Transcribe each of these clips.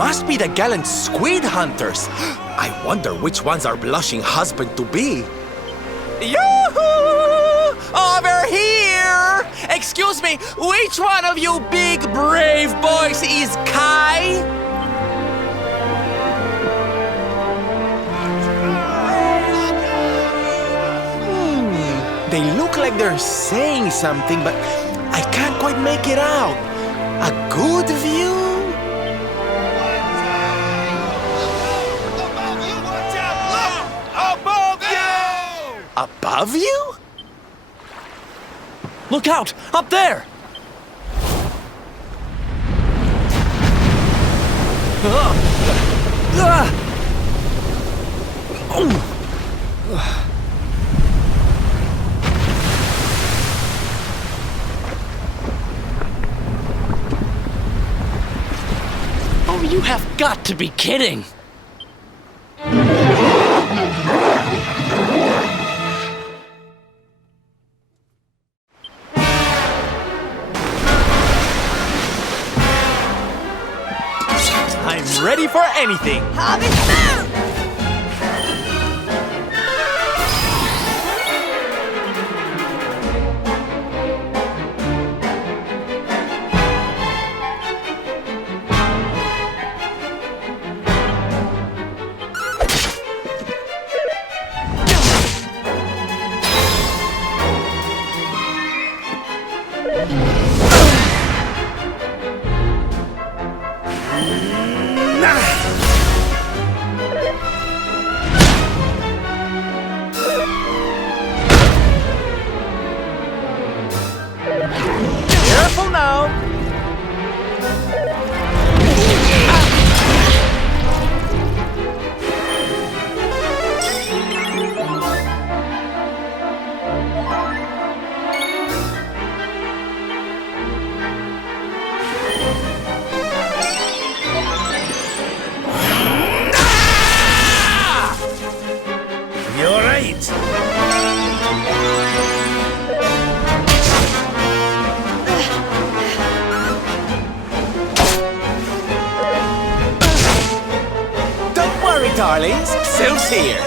must be the gallant squid hunters. I wonder which one's our blushing husband-to-be. Yoo-hoo! Over here! Excuse me, which one of you big brave boys is Kai? They look like they're saying something, but I can't quite make it out. A good view? Above you? Look out! Up there! Oh, you have got to be kidding! I'm ready for anything. Harvest moon! Careful now. You're right. Don't worry, darlings. Sylph's here.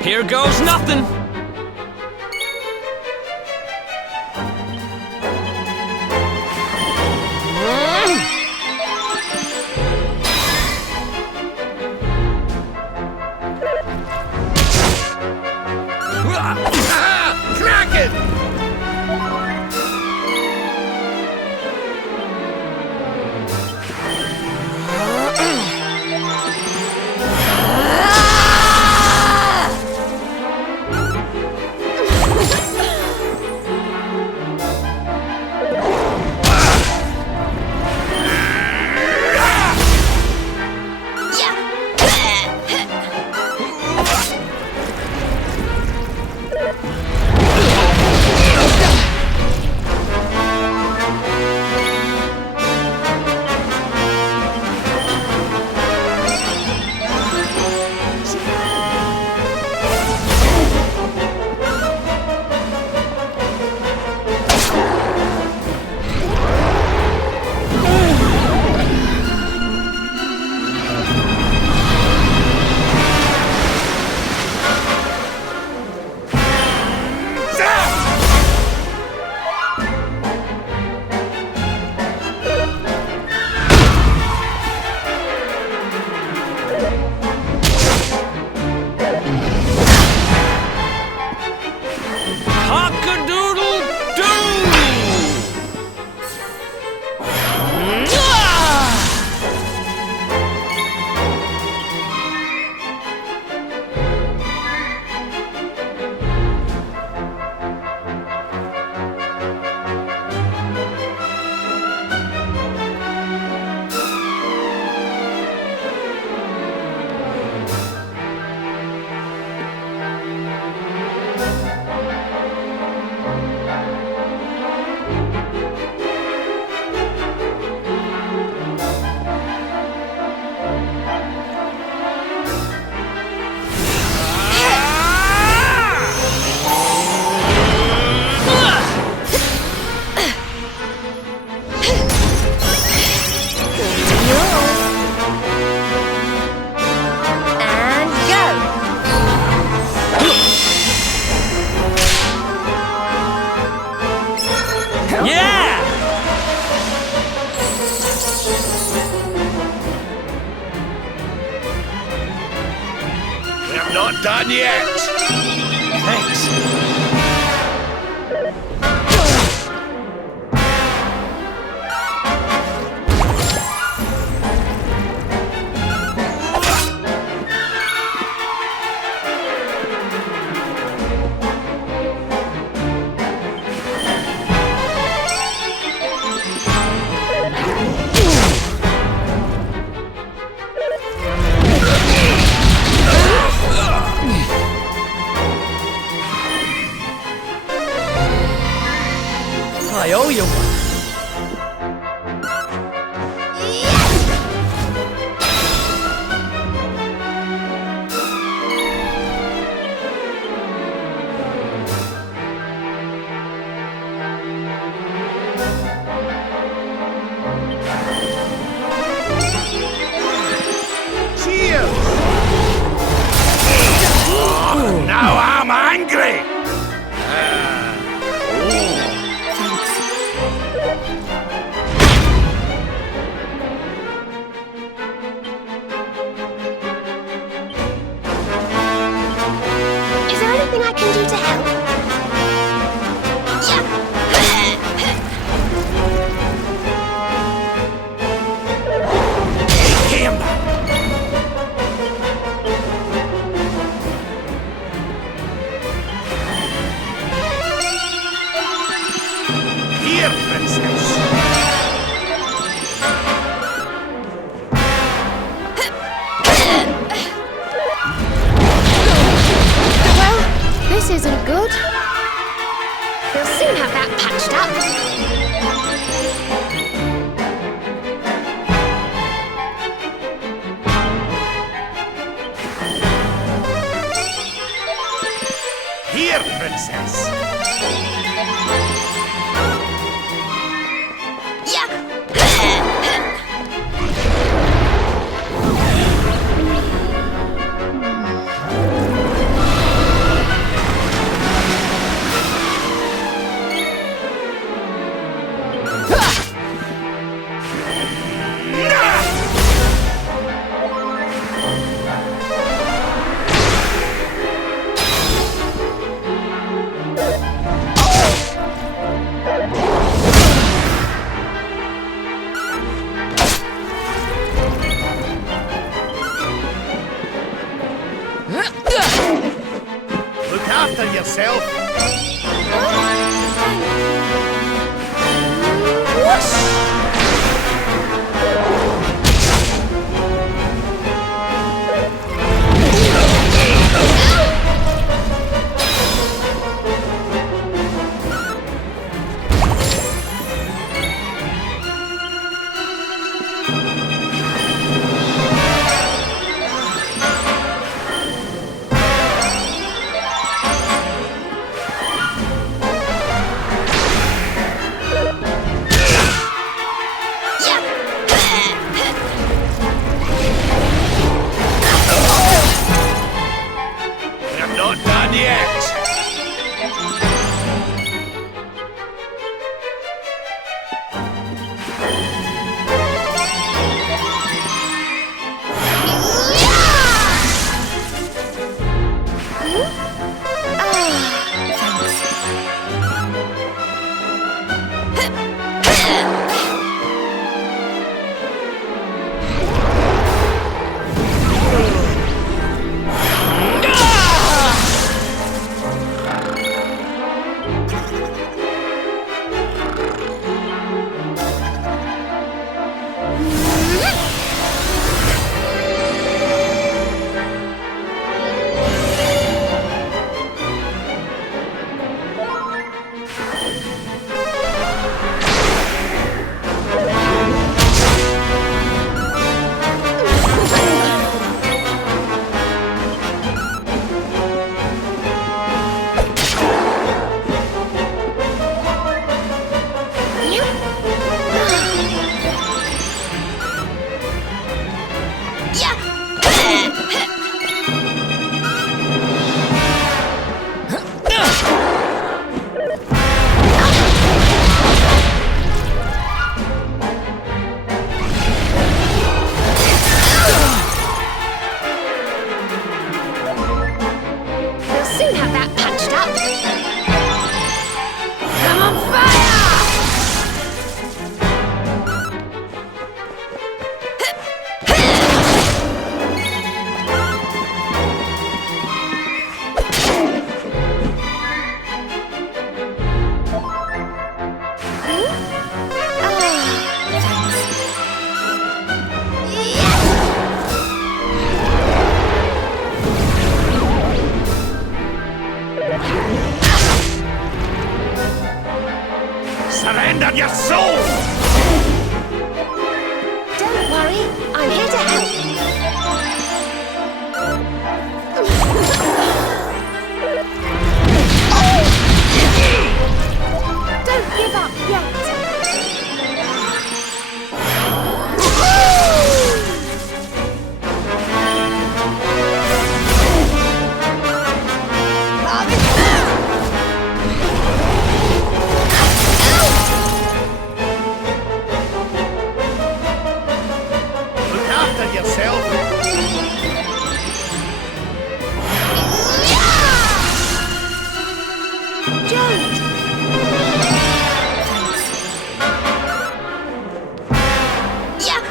Here goes nothing! Crack it! done yet. Thanks. I owe you one. Cheers! Now I'm angry! Is there anything I can do to help? Here, princess! Well, this isn't good. We'll soon have that patched up. Here, princess! surrendered your soul! Don't worry, I'm here to help. Don't give up yet. Look after yourself! Don't. Yeah.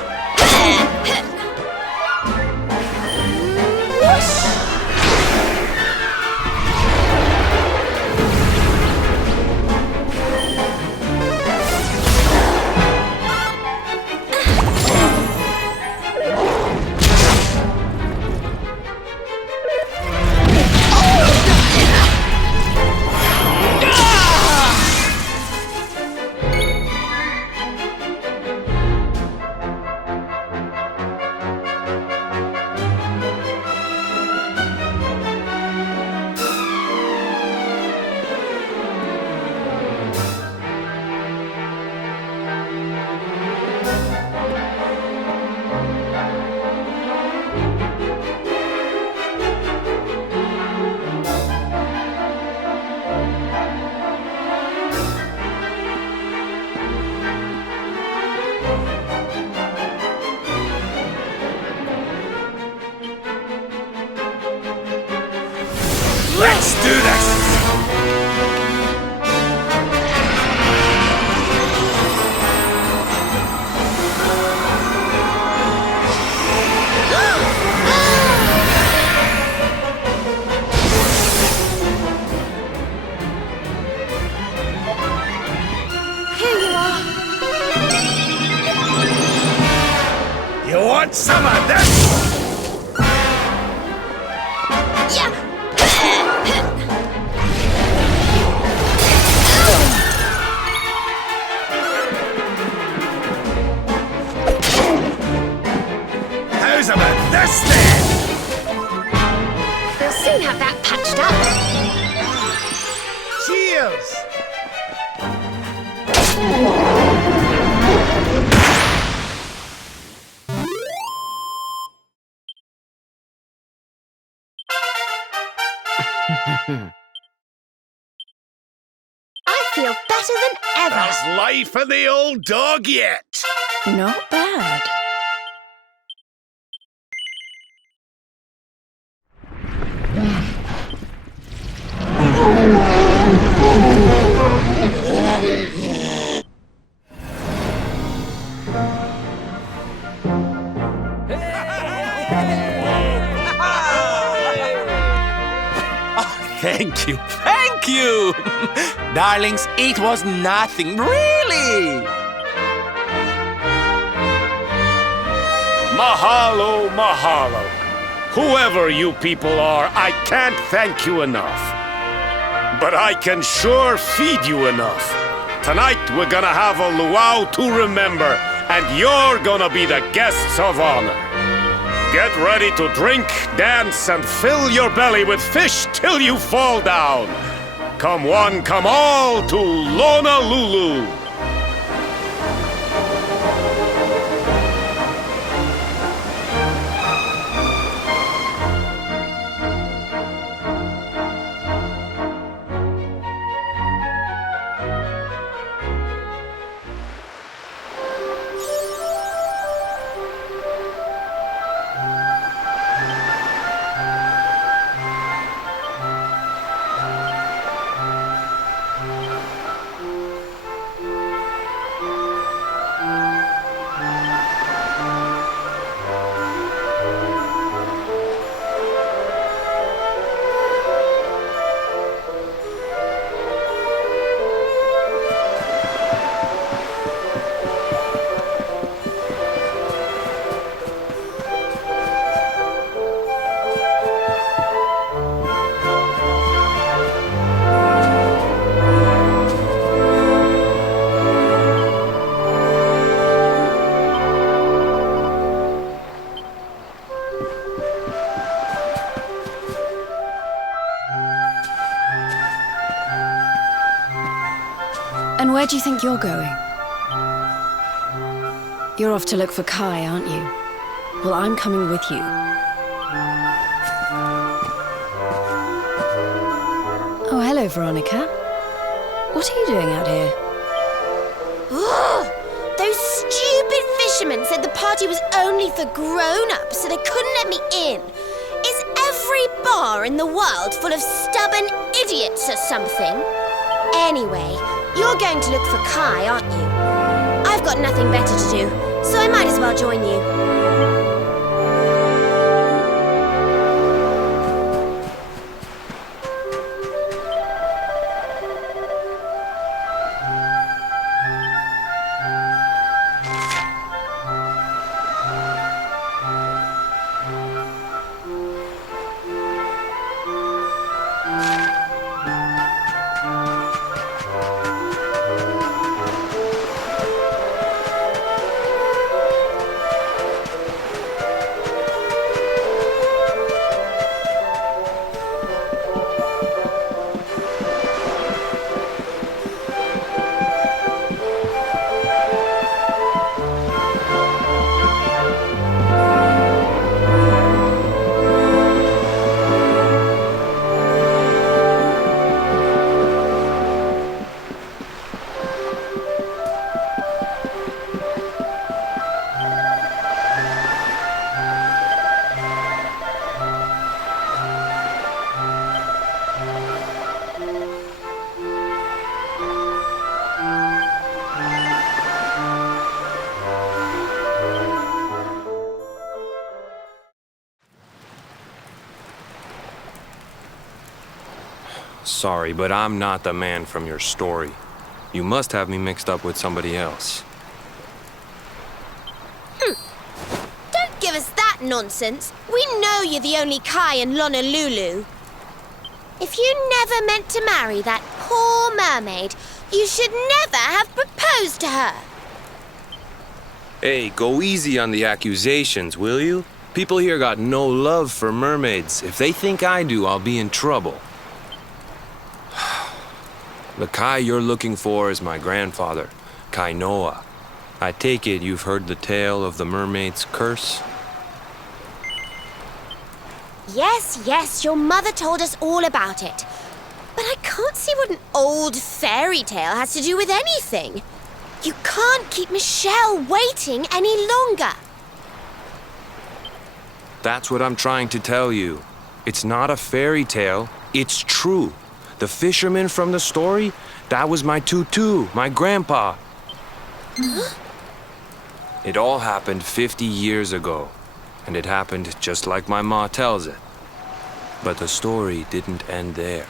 Whoosh. Let's do this! Here you are. You want some of this? Yeah. How's about this then? We'll soon have that patched up. Cheers! I feel better than ever. How's life for the old dog yet? Not bad. Thank you, thank you! Darlings, it was nothing, really! Mahalo, mahalo. Whoever you people are, I can't thank you enough. But I can sure feed you enough. Tonight we're gonna have a luau to remember, and you're gonna be the guests of honor. Get ready to drink, dance, and fill your belly with fish till you fall down. Come one, come all to Honolulu. And where do you think you're going? You're off to look for Kai, aren't you? Well, I'm coming with you. Oh, hello, Veronica. What are you doing out here? Those stupid fishermen said the party was only for grown-ups, so they couldn't let me in. Is every bar in the world full of stubborn idiots or something? Anyway, you're going to look for Kai, aren't you? I've got nothing better to do, so I might as well join you. Sorry, but I'm not the man from your story. You must have me mixed up with somebody else. Don't give us that nonsense. We know you're the only Kai in Honolulu. If you never meant to marry that poor mermaid, you should never have proposed to her. Hey, go easy on the accusations, will you? People here got no love for mermaids. If they think I do, I'll be in trouble. The Kai you're looking for is my grandfather, Kainoa. I take it you've heard the tale of the mermaid's curse? Yes, your mother told us all about it. But I can't see what an old fairy tale has to do with anything. You can't keep Michelle waiting any longer. That's what I'm trying to tell you. It's not a fairy tale, it's true. The fisherman from the story, that was my tutu, my grandpa. It all happened 50 years ago, and it happened just like my ma tells it. But the story didn't end there.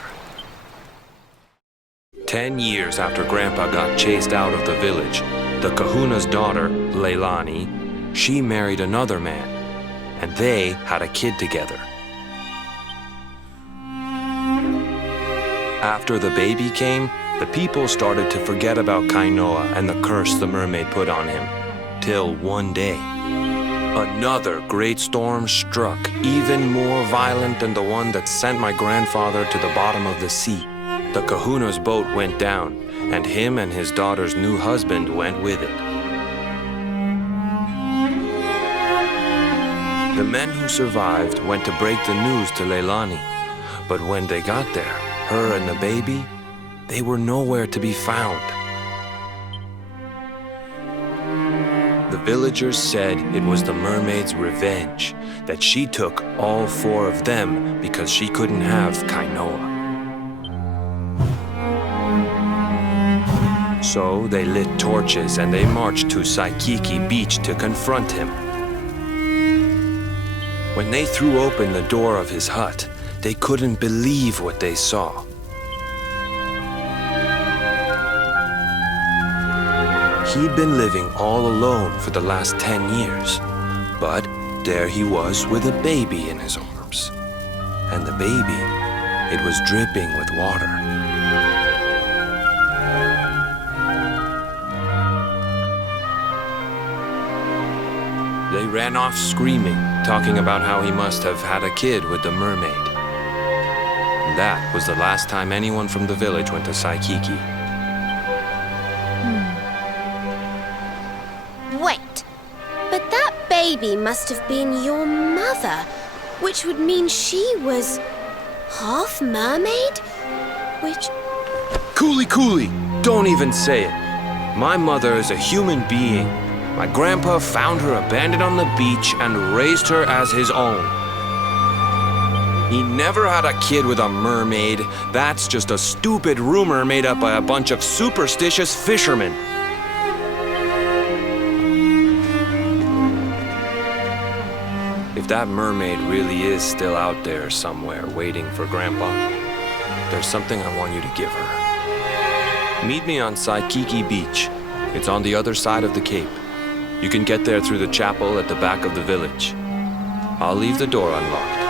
10 years after Grandpa got chased out of the village, the kahuna's daughter, Leilani, she married another man, and they had a kid together. After the baby came, the people started to forget about Kainoa and the curse the mermaid put on him. Till one day, another great storm struck, even more violent than the one that sent my grandfather to the bottom of the sea. The kahuna's boat went down, and him and his daughter's new husband went with it. The men who survived went to break the news to Leilani, but when they got there, her and the baby, they were nowhere to be found. The villagers said it was the mermaid's revenge, that she took all 4 of them because she couldn't have Kainoa. So they lit torches and they marched to Saikiki Beach to confront him. When they threw open the door of his hut, they couldn't believe what they saw. He'd been living all alone for the last 10 years, but there he was with a baby in his arms. And the baby, it was dripping with water. They ran off screaming, talking about how he must have had a kid with the mermaid. And that was the last time anyone from the village went to Saikiki. baby must have been your mother, which would mean she was half mermaid, which... Cooley! Don't even say it. My mother is a human being. My grandpa found her abandoned on the beach and raised her as his own. He never had a kid with a mermaid. That's just a stupid rumor made up by a bunch of superstitious fishermen. If that mermaid really is still out there somewhere waiting for Grandpa, there's something I want you to give her. Meet me on Saikiki Beach. It's on the other side of the cape. You can get there through the chapel at the back of the village. I'll leave the door unlocked.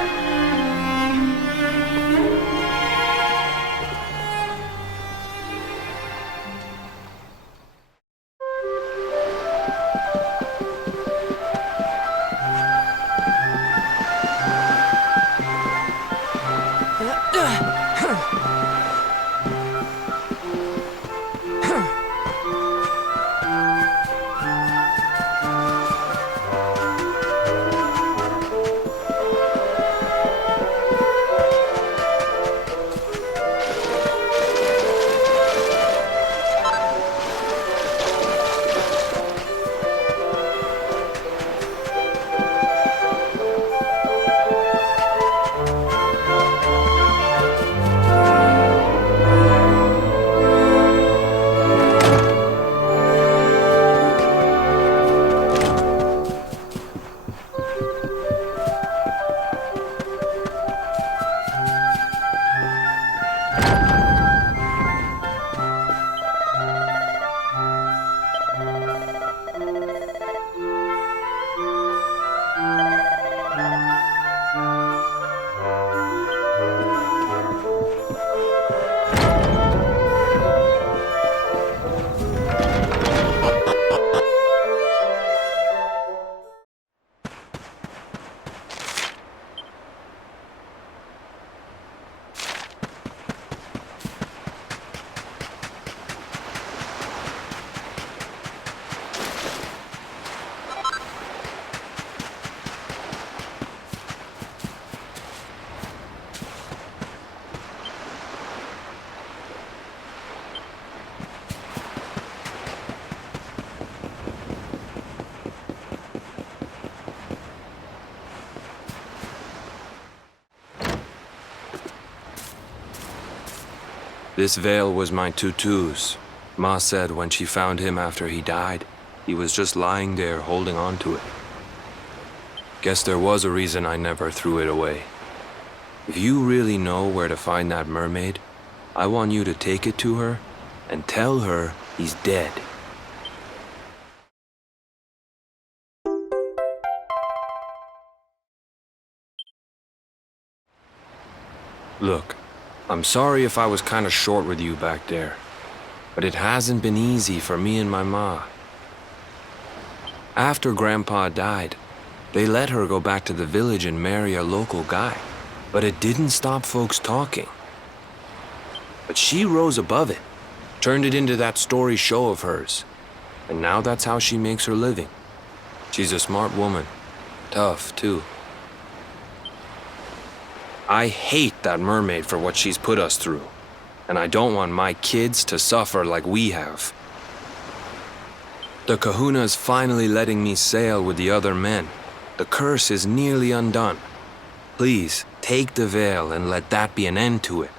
This veil was my tutu's. Ma said when she found him after he died, he was just lying there holding on to it. Guess there was a reason I never threw it away. If you really know where to find that mermaid, I want you to take it to her and tell her he's dead. Look, I'm sorry if I was kind of short with you back there, but it hasn't been easy for me and my ma. After Grandpa died, they let her go back to the village and marry a local guy, but it didn't stop folks talking. But she rose above it, turned it into that story show of hers, and now that's how she makes her living. She's a smart woman, tough too. I hate that mermaid for what she's put us through, and I don't want my kids to suffer like we have. The kahuna's finally letting me sail with the other men. The curse is nearly undone. Please, take the veil and let that be an end to it.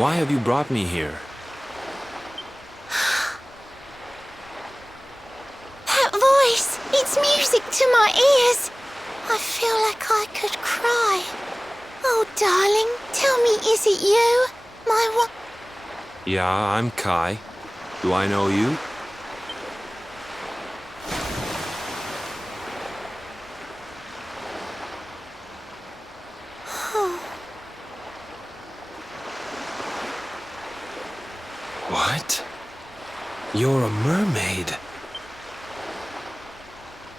Why have you brought me here? That voice! It's music to my ears! I feel like I could cry. Oh, darling, tell me, is it you? My Yeah, I'm Kai. Do I know you? What? You're a mermaid.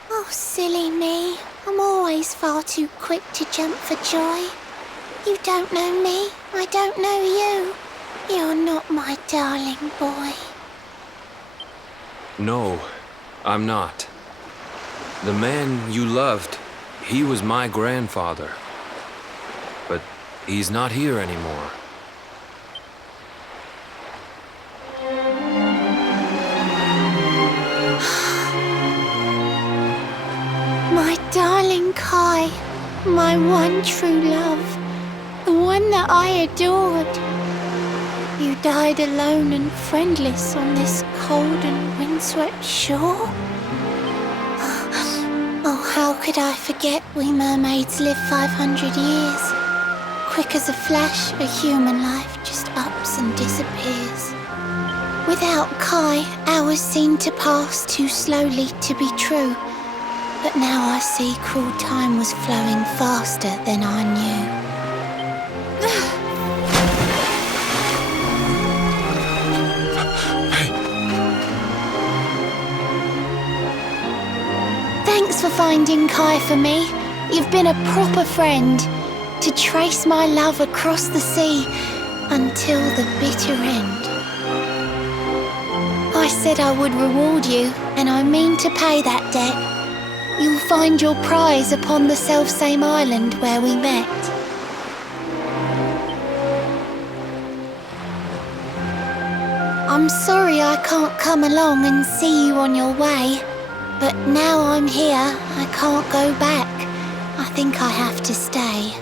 Oh, silly me. I'm always far too quick to jump for joy. You don't know me, I don't know you. You're not my darling boy. No, I'm not. The man you loved, he was my grandfather. But he's not here anymore. My darling Kai, my one true love, the one that I adored. You died alone and friendless on this cold and windswept shore. Oh, how could I forget we mermaids live 500 years? Quick as a flash, a human life just ups and disappears. Without Kai, hours seem to pass too slowly to be true. But now I see cruel time was flowing faster than I knew. Thanks for finding Kai for me. You've been a proper friend. To trace my love across the sea until the bitter end. I said I would reward you, and I mean to pay that debt. You'll find your prize upon the selfsame island where we met. I'm sorry I can't come along and see you on your way, but now I'm here, I can't go back. I think I have to stay.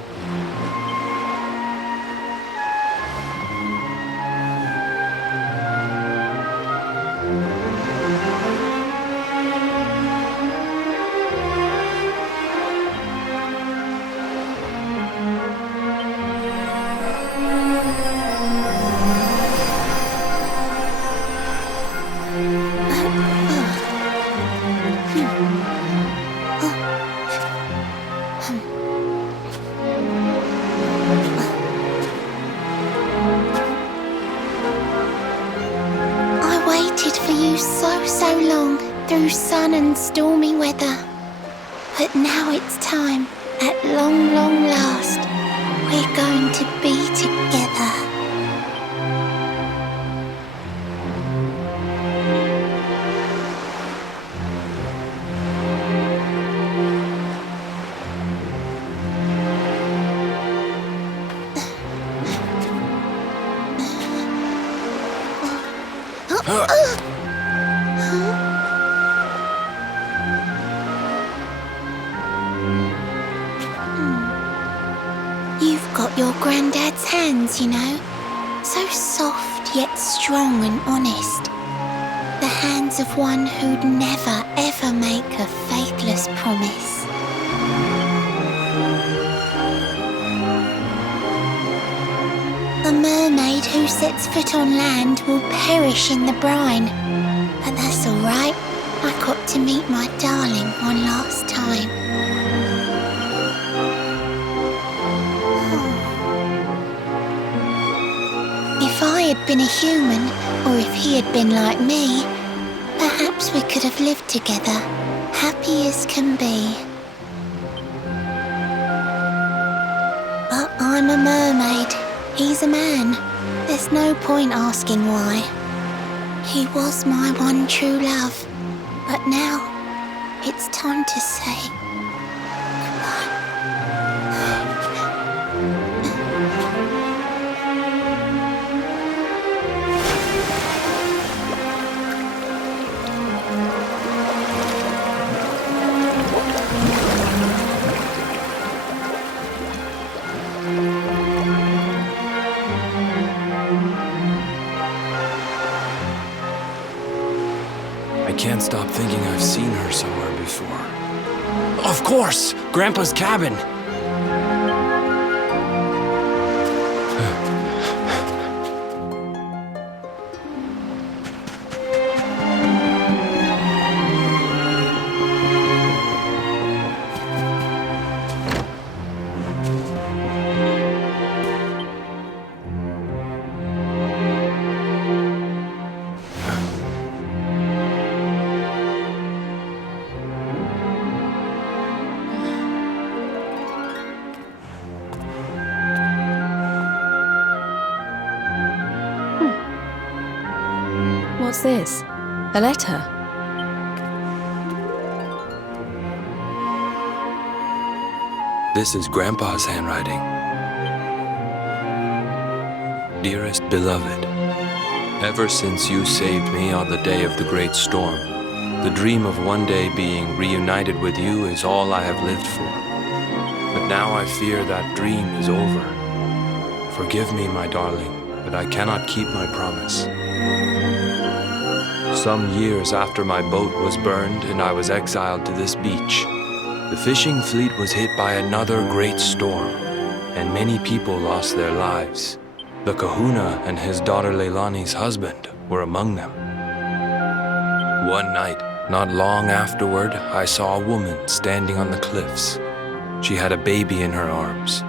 So long through sun and stormy weather. But now it's time, at long, long last, we're going to be together. You've got your granddad's hands, you know. So soft yet strong and honest. The hands of one who'd never ever make a faithless promise. A mermaid who sets foot on land will perish in the brine. But that's all right. I got to meet my darling one last time. If I had been a human, or if he had been like me, perhaps we could have lived together, happy as can be. But I'm a mermaid, he's a man. There's no point asking why. He was my one true love, but now it's time to say goodbye. I can't stop thinking I've seen her somewhere before. Of course! Grandpa's cabin! What's this? A letter? This is Grandpa's handwriting. Dearest beloved, ever since you saved me on the day of the great storm, the dream of one day being reunited with you is all I have lived for. But now I fear that dream is over. Forgive me, my darling, but I cannot keep my promise. Some years after my boat was burned and I was exiled to this beach, the fishing fleet was hit by another great storm, and many people lost their lives. The kahuna and his daughter Leilani's husband were among them. One night, not long afterward, I saw a woman standing on the cliffs. She had a baby in her arms.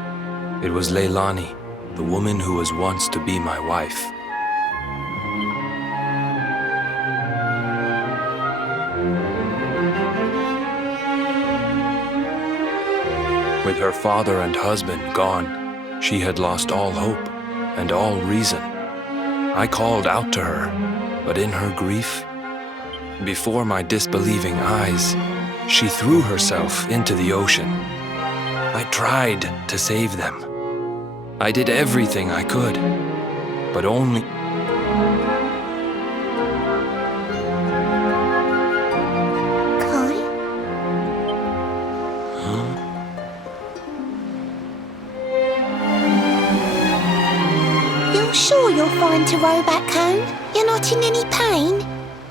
It was Leilani, the woman who was once to be my wife. With her father and husband gone, she had lost all hope and all reason. I called out to her, but in her grief, before my disbelieving eyes, she threw herself into the ocean. I tried to save them. I did everything I could, but only... Kai? You're sure you're fine to row back home? You're not in any pain?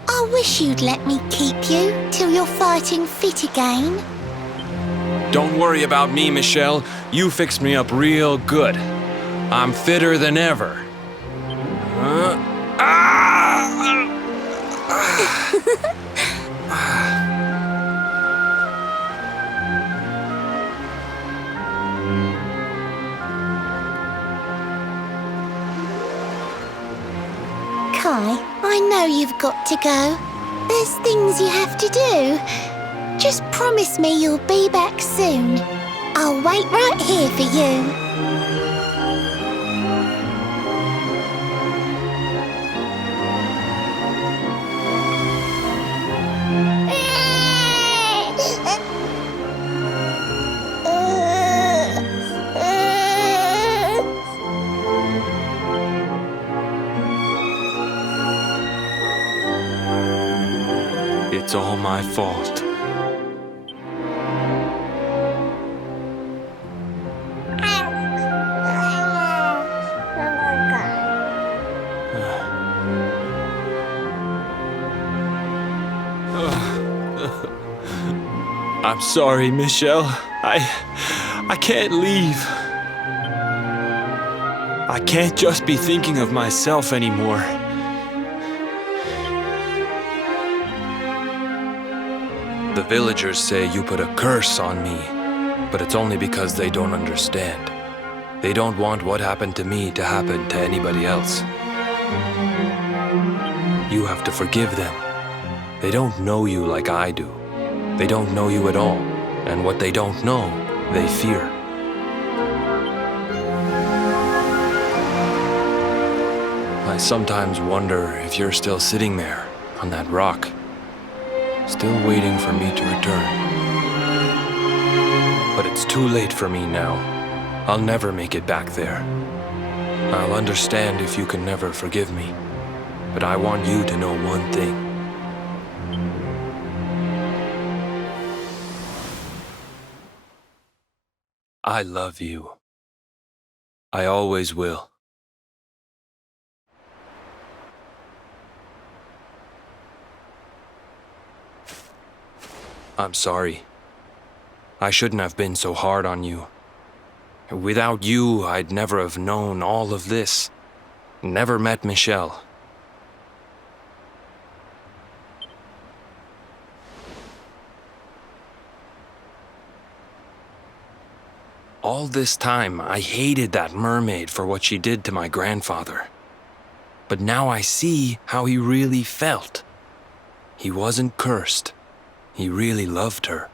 I wish you'd let me keep you till you're fighting fit again. Don't worry about me, Michelle. You fixed me up real good. I'm fitter than ever. Kai, I know you've got to go. There's things you have to do. Just promise me you'll be back soon. I'll wait right here for you. It's all my fault. I'm sorry, Michelle. I can't leave. I can't just be thinking of myself anymore. The villagers say you put a curse on me, but it's only because they don't understand. They don't want what happened to me to happen to anybody else. You have to forgive them. They don't know you like I do. They don't know you at all, and what they don't know, they fear. I sometimes wonder if you're still sitting there, on that rock, still waiting for me to return. But it's too late for me now. I'll never make it back there. I'll understand if you can never forgive me, but I want you to know one thing. I love you. I always will. I'm sorry. I shouldn't have been so hard on you. Without you, I'd never have known all of this. Never met Michelle. All this time, I hated that mermaid for what she did to my grandfather. But now I see how he really felt. He wasn't cursed. He really loved her.